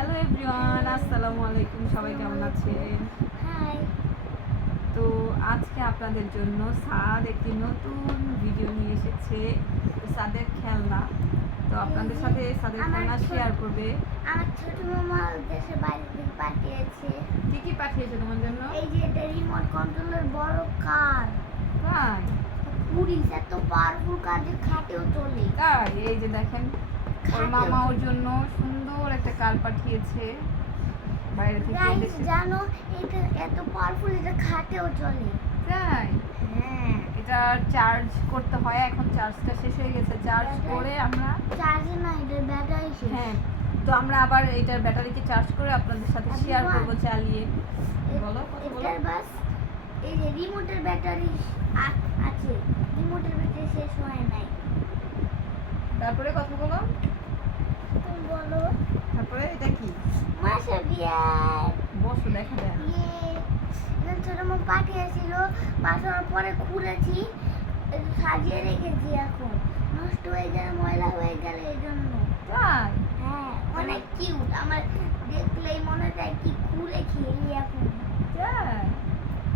Hello everyone, আসসালামু আলাইকুম। সবাই কেমন আছেন? হাই। তো আজকে আপনাদের জন্য সাদ একটি নতুন ভিডিও নিয়ে এসেছে। তো সাদের খেলনা, তো আপনাদের সাথে সাদের খেলনা শেয়ার করবে। আমার ছোট মামা দেশের বাইরে থেকে পাঠিয়েছে। কি কি পাঠিয়েছে তোমার জন্য? এই যে এটা রিমোট কন্ট্রোলের বড় কার। তাই পুরিস এত পাওয়ারফুল কার যে খাটেও চলে। তাই এই যে দেখেন, ওর খাটেও মামা ওর চলে। জন্য সুন্দর একটা কার পাঠিয়েছে বাইরে থেকে গাইস দেশে। জানো এটা এত পাওয়ারফুল এটা খাটেও চলে। তাই হ্যাঁ, এটা চার্জ করতে হয়, এখন চার্জটা শেষ হয়ে গেছে। চার্জ করে আমরা চার্জে না এটা ব্যাটারি শেষ। হ্যাঁ, তো আমরা আবার এটার ব্যাটারিকে চার্জ করে আপনাদের সাথে শেয়ার করব চালিয়ে। বলো কথা বলো। এটার বাস এই যে রিমোটের ব্যাটারি আছে, রিমোটের ব্যাটারি শেষ হয় নাই। তারপরে কথা বলো। তুমি বলো। তারপরে এটা কি? মাসা বিয়ার বসো, দেখা যায়। এটা ছোট মা পাঠিয়েছিল, পাঠানোর পরে খুলেছি, একটু সাজিয়ে রেখেছি। এখন নষ্ট হয়ে গেলে ময়লা হয়ে গেলে এই জন্য। তাই হ্যাঁ, অনেক কিউট, আমার দেখলেই মনে যায় কি খুলে খেলি এখন। তাই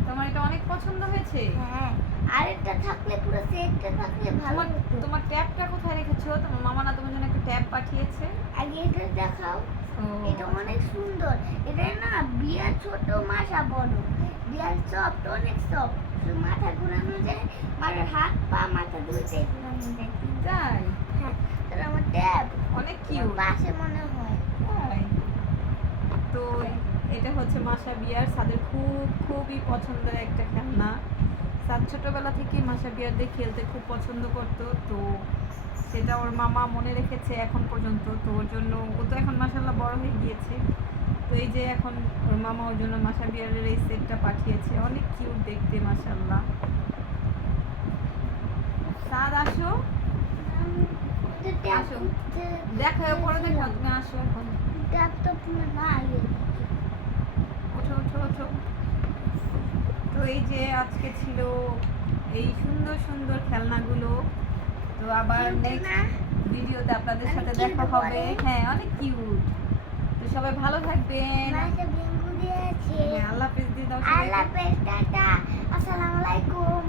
তোমার এটা অনেক পছন্দ হয়েছে? হ্যাঁ, আরেকটা থাকলে পুরো সেটটা থাকলে ভালো তোমার হতো। তোমার ট্যাবটা কোথায় রেখেছো? তোমার মামা না তোমার জন্য একটা ট্যাব পাঠিয়েছে? আগে এটা দেখাও। ও এটা অনেক সুন্দর। এটা না বিয়ার ছোট মাসা বড়, বিয়ার সফট, অনেক সফট। শুধু মাথা ঘুরানো যায়, মাথার হাত পা মাথা দুইটাই ঘুরানো যায়। তাই হ্যাঁ, তো আমার ট্যাব অনেক আমার কিউট। পাশে মনে হয়। তাই তো এটা হচ্ছে মাসা বিয়ার সাদের খুবই পছন্দের একটা খেলনা। সাদ ছোটবেলা থেকেই মাসা বিয়ার দিয়ে খেলতে খুব পছন্দ করতো। তো সেটা ওর মামা মনে রেখেছে এখন পর্যন্ত। তো ওর জন্য ও তো এখন মাশাআল্লাহ বড় হয়ে গিয়েছে। তো এই যে এখন ওর মামা ওর জন্য মাসা বিয়ারের এই সেটটা পাঠিয়েছে। অনেক কিউট দেখতে মাশাআল্লাহ। সাদ আসো, এটা ট্যাব আসো, দেখো পরে দেখো, তুমি আসো এখন। ট্যাব তো পুরো না আগে। ওঠো ওঠো ওঠো। তো এই যে আজকে ছিল এই সুন্দর সুন্দর খেলনাগুলো। তো আবার Cute নেক্সট না? ভিডিওতে আপনাদের অনেক সাথে cute দেখা হবে। বলে। হ্যাঁ, অনেক কিউট। তো সবাই ভালো থাকবেন। মাসা বিঙ্গু দিয়েছে। হ্যাঁ, আল্লাহ হাফেজ দিয়ে দাও আল্লাহ সবাইকে। হাফেজ, টাটা, আসসালামু আলাইকুম।